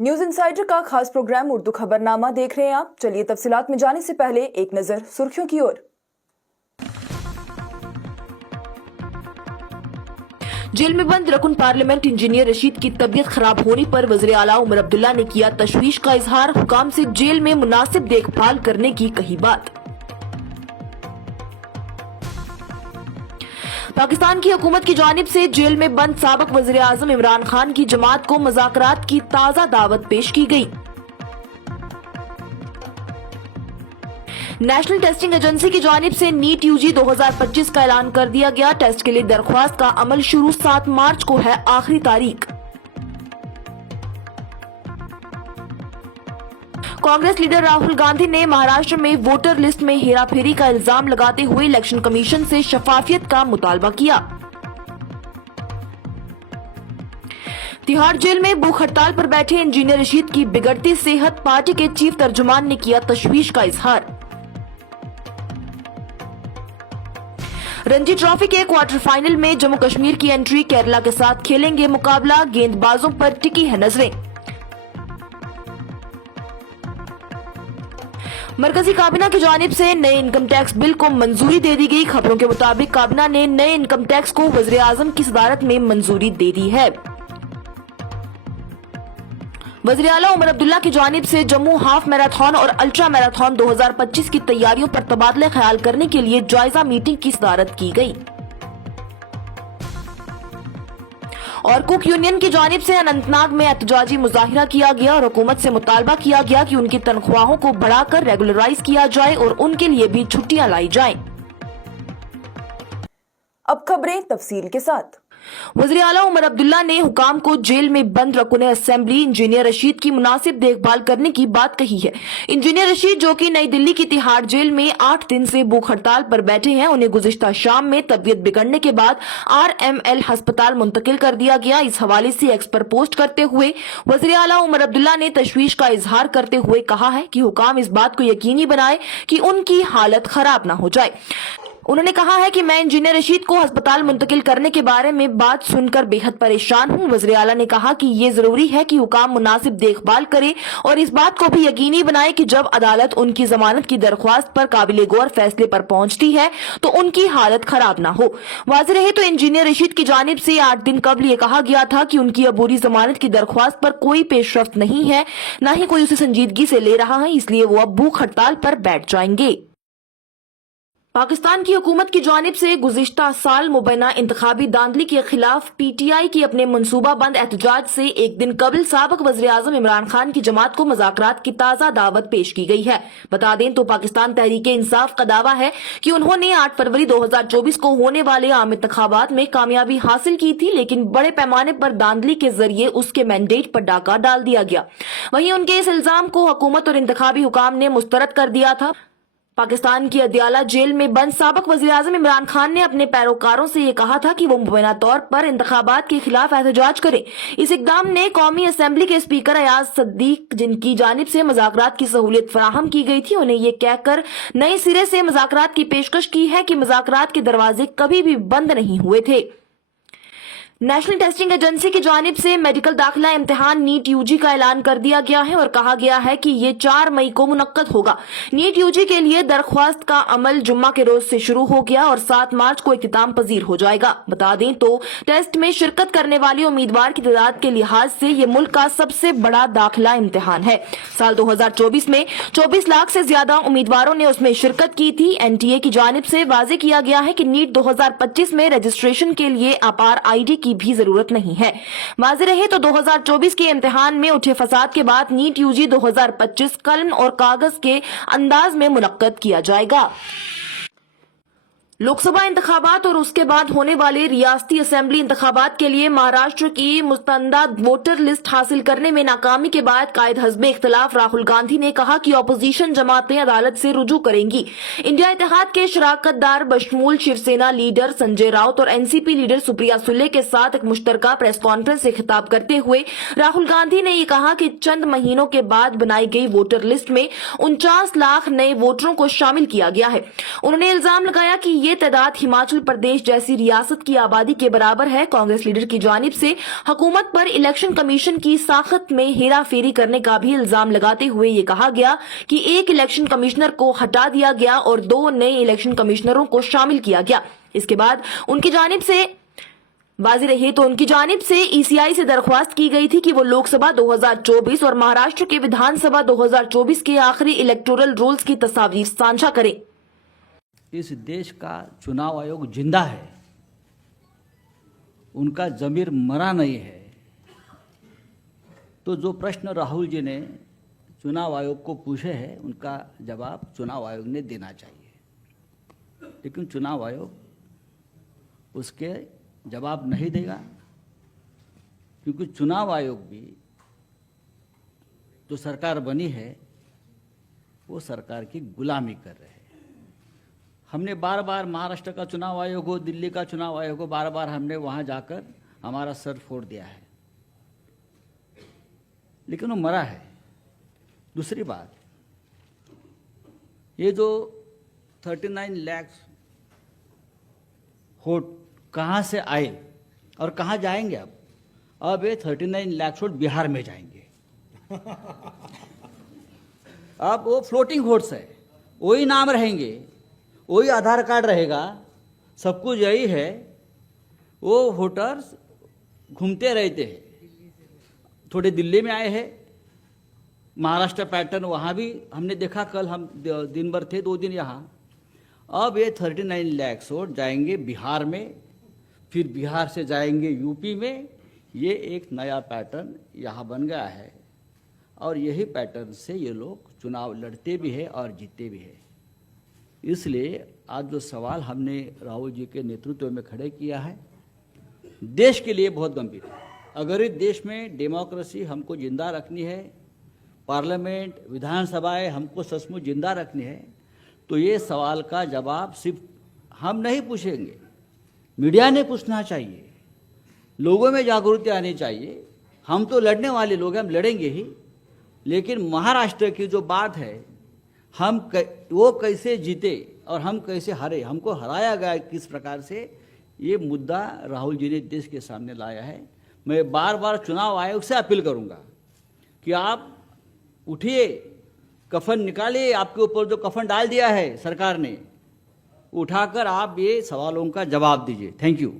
News insider का खास programme Urdu खबरनामा देख रहे हैं आप। चलिए तफसीलात में जाने से पहले एक नजर सुर्खियों की ओर। जेल में बंद रकुन पार्लियामेंट इंजीनियर रशीद की तबीयत खराब होने पर वज़ीर आला उमर अब्दुल्ला ने किया तशवीश का इजहार। हुकाम से जेल में मुनासिब देखभाल करने की कही बात। पाकिस्तान की हुकूमत की जानिब से जेल में बंद साबिक वज़ीर आज़म इमरान खान की जमात को मुज़ाकरात की ताज़ा दावत पेश की गई। नेशनल टेस्टिंग एजेंसी की जानिब से नीट यूजी 2025 का ऐलान कर दिया गया। टेस्ट के लिए दरख्वास्त का अमल शुरू 7 मार्च को है आखिरी तारीख। कांग्रेस लीडर राहुल गांधी ने महाराष्ट्र में वोटर लिस्ट में हेराफेरी का इल्जाम लगाते हुए इलेक्शन कमीशन से शफाफियत का मुतालबा किया। तिहाड़ जेल में भूख हड़ताल पर बैठे इंजीनियर रशीद की बिगड़ती सेहत, पार्टी के चीफ तर्जुमान ने किया तशवीश का इजहार। रणजी ट्रॉफी के क्वार्टर फाइनल में जम्मू कश्मीर की एंट्री, केरला के साथ खेलेंगे मुकाबला, गेंदबाजों पर टिकी है नजरें। मरकजी काबिना की जानिब से नए इनकम टैक्स बिल को मंजूरी दे दी गई। खबरों के मुताबिक काबिना ने नए इनकम टैक्स को वज़ीर आज़म की सदारत में मंजूरी दे दी है। वज़ीर आला उमर अब्दुल्ला की जानिब से जम्मू हाफ मैराथन और अल्ट्रा मैराथन 2025 की तैयारियों पर तबादला ख्याल करने के लिए जायजा मीटिंग की सदारत की गई। और कुक यूनियन की जानिब से अनंतनाग में एहतजाजी मुजाहिरा किया गया और हुकूमत से मुतालबा किया गया कि उनकी तनख्वाहों को बढ़ाकर रेगुलराइज किया जाए और उनके लिए भी छुट्टियां लाई जाएं। अब खबरें तफसील के साथ। वज़ीर आला उमर अब्दुल्ला ने हुकाम को जेल में बंद रकुन असेंबली इंजीनियर रशीद की मुनासिब देखभाल करने की बात कही है। इंजीनियर रशीद जो कि नई दिल्ली की तिहाड़ जेल में 8 दिन से भूख हड़ताल पर बैठे हैं, उन्हें गुज़िश्ता शाम में तबीयत बिगड़ने के बाद RML अस्पताल मुंतकिल कर दिया गया। इस हवाले से एक्स पर पोस्ट करते हुए वज़ीर आला उमर अब्दुल्ला ने तशवीश का इजहार करते हुए कहा है कि हुकाम इस बात को यकीनी बनाए कि उनकी हालत खराब न हो जाए। उन्होंने कहा है कि मैं इंजीनियर रशीद को अस्पताल मुंतकिल करने के बारे में बात सुनकर बेहद परेशान हूं। वज़ीर आला ने कहा कि ये जरूरी है कि हुकाम मुनासिब देखभाल करे और इस बात को भी यकीनी बनाए कि जब अदालत उनकी जमानत की दरख्वास्त पर काबिल गौर फैसले पर पहुंचती है तो उनकी हालत खराब ना हो। वाज़ेह रहे तो इंजीनियर रशीद की जानिब से 8 दिन कबल ये कहा गया था कि उनकी अबूरी जमानत की दरख्वास्त पर कोई पेशरफ्त नहीं है, न ही कोई उसे संजीदगी से ले रहा है, इसलिए वो अब भूख हड़ताल पर बैठ जाएंगे। पाकिस्तान की हुकूमत की जानिब से गुज़िश्ता साल मुबैना इंतखाबी दांधली के खिलाफ PTI की अपने मनसूबा बंद एहतजाज से एक दिन कबल साबिक वज़ीर आज़म इमरान खान की जमात को मुज़ाकरात की ताज़ा दावत पेश की गई है। बता दें तो पाकिस्तान तहरीक इंसाफ का दावा है कि उन्होंने 8 फरवरी 2024 को होने वाले आम इंतखाबात में कामयाबी हासिल की थी, लेकिन बड़े पैमाने पर दांधली के जरिए उसके मैंडेट पर डाका डाल दिया गया। वहीं उनके इस इल्जाम को हुकूमत और इंतखाबी हुकाम ने मुस्तरद कर दिया था। पाकिस्तान की अदियाला जेल में बंद साबिक वज़ीर आज़म इमरान खान ने अपने पैरोकारों से ये कहा था कि वो मुबैना तौर पर इंतखाबात के खिलाफ एहतजाज करें। इस इक़दाम ने कौमी असेंबली के स्पीकर अयाज सद्दीक, जिनकी जानिब से मुज़ाकरात की सहूलियत फराहम की गई थी, उन्हें ये कहकर नए सिरे से मुज़ाकरात की पेशकश की है कि मुज़ाकरात के दरवाजे कभी भी बंद नहीं हुए थे। नेशनल टेस्टिंग एजेंसी की जानिब से मेडिकल दाखिला इम्तिहान नीट यूजी का ऐलान कर दिया गया है और कहा गया है कि ये 4 मई को मुनक्कद होगा। नीट यूजी के लिए दरख्वास्त का अमल जुम्मा के रोज से शुरू हो गया और 7 मार्च को इख्तिताम पजीर हो जाएगा। बता दें तो टेस्ट में शिरकत करने वाले उम्मीदवार की तादाद के लिहाज से ये मुल्क का सबसे बड़ा दाखिला इम्तिहान है। साल 2024 में 24 लाख से ज्यादा उम्मीदवारों ने उसमें शिरकत की थी। NTA की जानिब से वाजे किया गया है कि नीट 2025 में रजिस्ट्रेशन के लिए अपार ID की भी जरूरत नहीं है। वाज़ेह रहे तो 2024 के इम्तिहान में उठे फसाद के बाद नीट यूजी 2025 कलम और कागज के अंदाज में मुनक्कद किया जाएगा। लोकसभा इंतखाबात और उसके बाद होने वाले रियासती असेंबली इंतखाबात के लिए महाराष्ट्र की मुस्तंदा वोटर लिस्ट हासिल करने में नाकामी के बाद कायद हज़्ब इख्तिलाफ राहुल गांधी ने कहा कि अपोजिशन जमातें अदालत से रुजू करेंगी। इंडिया इत्तेहाद के शराकतदार बशमूल शिवसेना लीडर संजय राउत और NCP लीडर सुप्रिया सुले के साथ एक मुश्तरका प्रेस कॉन्फ्रेंस से खिताब करते हुए राहुल गांधी ने ये कहा कि चंद महीनों के बाद बनाई गई वोटर लिस्ट में 49 लाख नए वोटरों को शामिल किया गया है। उन्होंने इल्जाम लगाया कि ये तादाद हिमाचल प्रदेश जैसी रियासत की आबादी के बराबर है। कांग्रेस लीडर की जानिब से हुकूमत पर इलेक्शन कमीशन की साखत में हेरा फेरी करने का भी इल्जाम लगाते हुए ये कहा गया कि एक इलेक्शन कमिश्नर को हटा दिया गया और 2 नए इलेक्शन कमिश्नरों को शामिल किया गया। इसके बाद उनकी जानिब से बाजी रही तो उनकी जानिब से ईसीआई से दरख्वास्त की गई थी कि वो लोकसभा 2024 और महाराष्ट्र के विधानसभा 2024 के आखिरी इलेक्टोरल रोल्स की तस्वीर साझा करें। इस देश का चुनाव आयोग जिंदा है, उनका जमीर मरा नहीं है। तो जो प्रश्न राहुल जी ने चुनाव आयोग को पूछे हैं उनका जवाब चुनाव आयोग ने देना चाहिए, लेकिन चुनाव आयोग उसके जवाब नहीं देगा, क्योंकि चुनाव आयोग भी जो सरकार बनी है वो सरकार की गुलामी कर रहे हैं। हमने बार बार महाराष्ट्र का चुनाव आयोग हो, दिल्ली का चुनाव आयोग हो, बार बार हमने वहाँ जाकर हमारा सर फोड़ दिया है, लेकिन वो मरा है। दूसरी बात, ये जो 39 लाख वोट कहाँ से आए और कहाँ जाएंगे? अब ये 39 लाख वोट बिहार में जाएंगे। अब वो फ्लोटिंग वोट्स है, वही नाम रहेंगे, वही आधार कार्ड रहेगा, सब कुछ यही है। वो वोटर्स घूमते रहते हैं, थोड़े दिल्ली में आए हैं, महाराष्ट्र पैटर्न वहाँ भी हमने देखा, कल हम दिन भर थे, 2 दिन यहाँ। अब ये 39 लाख वोट जाएंगे बिहार में, फिर बिहार से जाएंगे यूपी में। ये एक नया पैटर्न यहाँ बन गया है और यही पैटर्न से ये लोग चुनाव लड़ते भी हैं और जीतते भी हैं। इसलिए आज जो सवाल हमने राहुल जी के नेतृत्व में खड़े किया है, देश के लिए बहुत गंभीर है। अगर इस देश में डेमोक्रेसी हमको जिंदा रखनी है, पार्लियामेंट, विधानसभाएं हमको सचमुच जिंदा रखनी है, तो ये सवाल का जवाब सिर्फ हम नहीं पूछेंगे, मीडिया ने पूछना चाहिए, लोगों में जागृति आनी चाहिए। हम तो लड़ने वाले लोग हैं, हम लड़ेंगे ही, लेकिन महाराष्ट्र की जो बात है, वो कैसे जीते और हम कैसे हारे, हमको हराया गया किस प्रकार से, ये मुद्दा राहुल जी ने देश के सामने लाया है। मैं बार बार चुनाव आयोग से अपील करूंगा कि आप उठिए, कफन निकालिए, आपके ऊपर जो कफन डाल दिया है सरकार ने, उठाकर आप ये सवालों का जवाब दीजिए। Thank you.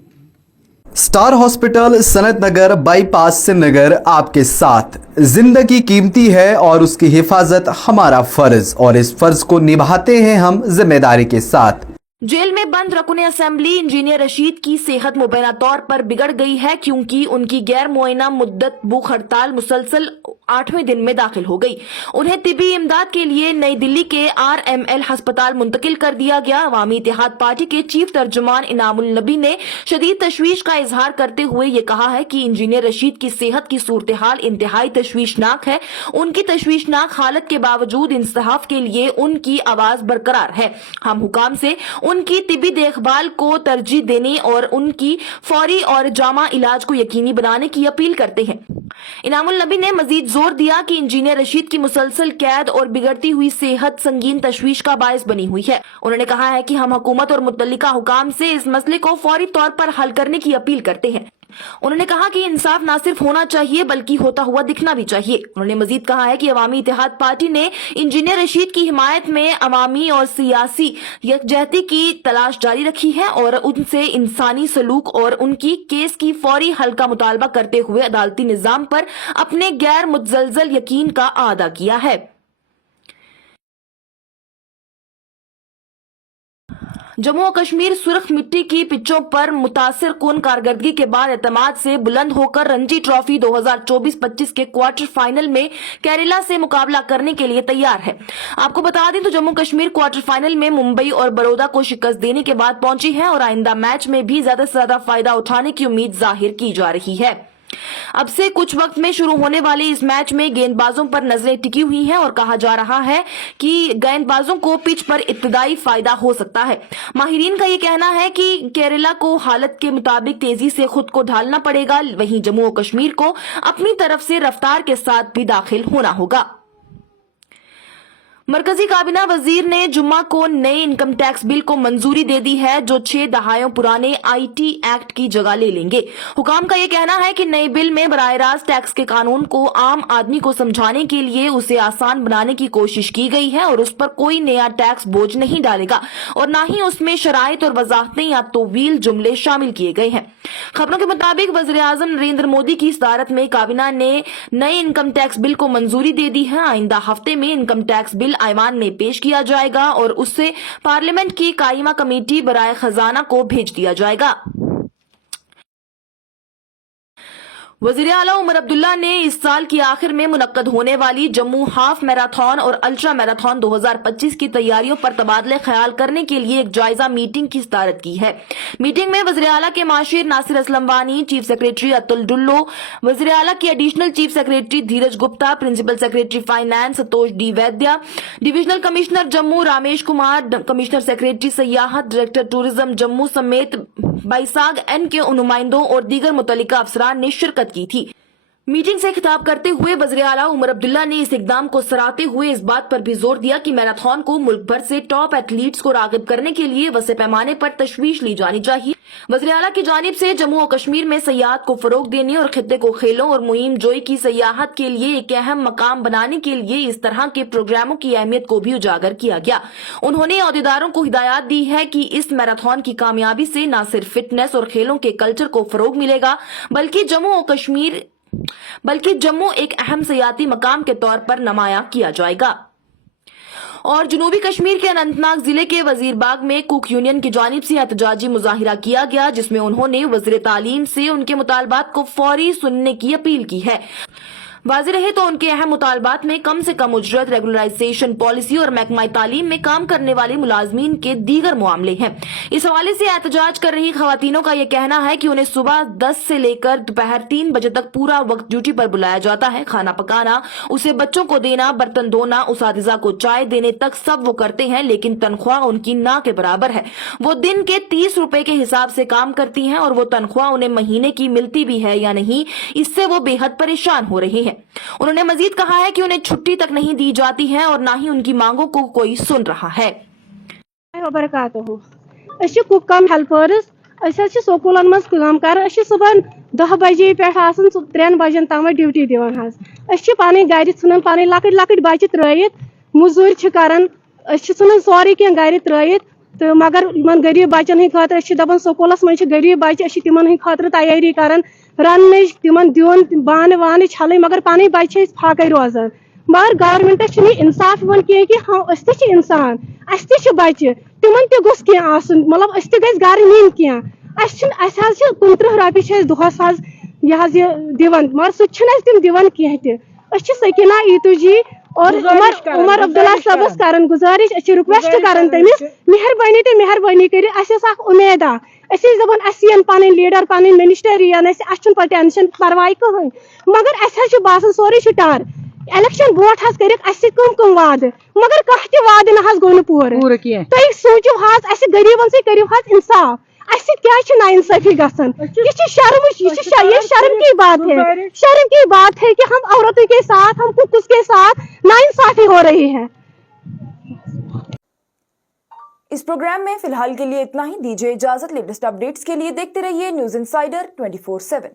Star hospital Sanat Nagar bypass सिमनगर आपके साथ। जिंदगी कीमती है और उसकी हिफाजत हमारा फर्ज, और इस फर्ज को निभाते हैं हम जिम्मेदारी के साथ। जेल में बंद रकुन असेंबली इंजीनियर रशीद की सेहत मुबैना तौर पर बिगड़ गई है, क्योंकि उनकी गैर मुआयना मुद्दत भूख हड़ताल मुसलसल 8वें दिन में दाखिल हो गई। उन्हें तिबी इमदाद के लिए नई दिल्ली के RML अस्पताल मुंतकिल कर दिया गया। अवामी इत्तेहाद पार्टी के चीफ तर्जुमान इनामुल नबी ने शदीद तशवीश का इजहार करते हुए ये कहा है कि इंजीनियर रशीद की सेहत की सूरत हाल इंतहाई तशवीशनाक है। उनकी तशवीशनाक हालत के बावजूद इंसाफ के लिए उनकी आवाज बरकरार है। हम हुकाम से उनकी तिबी देखभाल को तरजीह देने और उनकी फौरी और जामा इलाज को यकीनी बनाने की अपील करते हैं। इनामुल नबी ने मजीद जोर दिया कि इंजीनियर रशीद की मुसलसल कैद और बिगड़ती हुई सेहत संगीन तशवीश का बायस बनी हुई है। उन्होंने कहा है कि हम हुकूमत और मुतल्लिका हुकाम से इस मसले को फौरी तौर पर हल करने की अपील करते हैं। उन्होंने कहा कि इंसाफ न सिर्फ होना चाहिए बल्कि होता हुआ दिखना भी चाहिए। उन्होंने मजीद कहा है कि अवामी इत्तेहाद पार्टी ने इंजीनियर रशीद की हिमायत में अवामी और सियासी यकजहती की तलाश जारी रखी है और उनसे इंसानी सलूक और उनकी केस की फौरी हल का मुतालबा करते हुए अदालती निजाम पर अपने गैर मुतजलजल यकीन का आदा किया है। जम्मू और कश्मीर सुर्ख मिट्टी की पिचों पर मुतासिर कुन कारकर्दगी के बाद एतमाद से बुलंद होकर रणजी ट्रॉफी 2024-25 के क्वार्टर फाइनल में केरला से मुकाबला करने के लिए तैयार है। आपको बता दें तो जम्मू कश्मीर क्वार्टर फाइनल में मुंबई और बड़ौदा को शिकस्त देने के बाद पहुंची है और आइंदा मैच में भी ज्यादा से ज्यादा फायदा उठाने की उम्मीद जाहिर की जा रही है। अब से कुछ वक्त में शुरू होने वाले इस मैच में गेंदबाजों पर नजरें टिकी हुई हैं और कहा जा रहा है कि गेंदबाजों को पिच पर इब्तदाई फायदा हो सकता है। माहिरीन का ये कहना है कि केरला को हालत के मुताबिक तेजी से खुद को ढालना पड़ेगा, वहीं जम्मू और कश्मीर को अपनी तरफ से रफ्तार के साथ भी दाखिल होना होगा। मरकजी काबीना वजीर ने जुम्मा को नए इनकम टैक्स बिल को मंजूरी दे दी है जो 6 दहाइयों पुराने आईटी एक्ट की जगह ले लेंगे। हुकाम का ये कहना है कि नए बिल में बराह रास्त टैक्स के कानून को आम आदमी को समझाने के लिए उसे आसान बनाने की कोशिश की गई है और उस पर कोई नया टैक्स बोझ नहीं डालेगा और न ही उसमें शराइत और वजाहतें या तोवील जुमले शामिल किए गए हैं। खबरों के मुताबिक वज़ीर आज़म नरेंद्र मोदी की सदारत में काबीना ने नए इनकम टैक्स बिल को मंजूरी दे दी है। आइंदा हफ्ते में इनकम टैक्स बिल ऐवान में पेश किया जाएगा और उससे पार्लियामेंट की कायमा कमेटी बराए खजाना को भेज दिया जाएगा। वज़ीर आला उमर अब्दुल्ला ने इस साल की आखिर में मुनक्कद होने वाली जम्मू हाफ मैराथन और अल्ट्रा मैराथन 2025 की तैयारियों पर तबादले ख्याल करने के लिए एक जायजा मीटिंग की सदारत की है। मीटिंग में वज़ीर आला के माशिर नासिर असलम वानी, चीफ सेक्रेटरी अतुल डुल्लो, वज़ीर आला के additional chief secretary Dheeraj Gupta, principal secretary finance Santosh D Vaidya, divisional commissioner Jammu Ramesh Kumar, commissioner secretary सयाहत, डायरेक्टर टूरिज्म जम्मू समेत बाईसाग एन के नुमाइंदों और दीगर मुतल्लिका अफसरान ने शिरकत की थी। मीटिंग से खिताब करते हुए वज़ीर आला उमर अब्दुल्ला ने इस इकदाम को सराहते हुए इस बात पर भी जोर दिया कि मैराथन को मुल्क भर से टॉप एथलीट्स को रागिब करने के लिए वसे पैमाने पर तशवीश ली जानी चाहिए। वज़ीर आला की जानिब से जम्मू और कश्मीर में सयाहत को फरोग देने और खित्ते को खेलों और मुहिम जोई की सयाहत के लिए एक अहम मकाम बनाने के लिए इस तरह के प्रोग्रामों की अहमियत को भी उजागर किया गया। उन्होंने अहदेदारों को हिदायत दी है कि इस मैराथन की कामयाबी से न सिर्फ फिटनेस और खेलों के कल्चर को फरोग मिलेगा बल्कि जम्मू एक अहम सियाती मकाम के तौर पर नुमाया किया जाएगा। और जनूबी कश्मीर के अनंतनाग जिले के वजीरबाग में कुक यूनियन की जानिब से एहतजाजी मुजाहिरा किया गया जिसमें उन्होंने वज़ीर तालीम से उनके मुतालबात को फौरी सुनने की अपील की है। वाज़ेह रहे तो उनके अहम मुतालबात में कम से कम उजरत, रेगुलराइजेशन पॉलिसी और महकमा तालीम में काम करने वाले मुलाजमीन के दीगर मामले हैं। इस हवाले से एहतजाज कर रही खवातीनों का यह कहना है कि उन्हें सुबह 10 से लेकर दोपहर 3 बजे तक पूरा वक्त ड्यूटी पर बुलाया जाता है। खाना पकाना, उसे बच्चों को देना, बर्तन धोना, उसातिज़ा को चाय देने तक सब वो करते हैं, लेकिन तनख्वाह उनकी ना के बराबर है। वो दिन के 30 रुपए के हिसाब से काम करती हैं और वो तनख्वाह उन्हें महीने की मिलती भी है या नहीं, इससे वो बेहद परेशान हो रही हैं। उन्होंने मजीद कहा है कि उन्हें छुट्टी तक नहीं दी जाती है और ना ही उनकी मांगों को कोई सुन रहा है। कुक कम हेल्पर्स स्कूलन मज काम कर सुबह 10 बजे पे 3 बजन तम ड्यूटी दिवान पानी गर सन पानी लकट लकट बच्चे त्रित मजूर कर सोरे कह गर त्रित तो मगर इन गरीब बच्चन हंद खतर दपान स्कूलस मज गरीब बच्चे तिम खतर तैयारी कर रन तिम दिन बाने वाने छल मगर पन बच्चे फाके रोजान मगर गवर्नमेंट इंसाफ कह कि हाँ इंसान बच्चे तिमन तोस कह मतलब घर नीन कह 15 रपे दोहस यह दिवान मगर सह तिम दिवान कह सकीना ईतू जी और उमर अब्दुल्ला सबस कर गुजारिश रिक्वेस्ट कर तमिस मेहरबानी कर उम्मीद दपान पन लीडर पन मिनिस्टर यन पे टेंशन परवाह कहें मगर बासान सोरे टार इलेक्शन ब्रोट कम वाद मगर कह वाद न गो पूर तुम सोचो गरीबन से करो इंसाफ क्या ना इंसाफी गसन ये शर्म की बात है कि हम औरतों के साथ हम कुछ के साथ ना इंसाफी हो रही है। इस प्रोग्राम में फिलहाल के लिए इतना ही। दीजिए इजाजत। लेटेस्ट अपडेट्स के लिए देखते रहिए न्यूज़ इंसाइडर 24/7।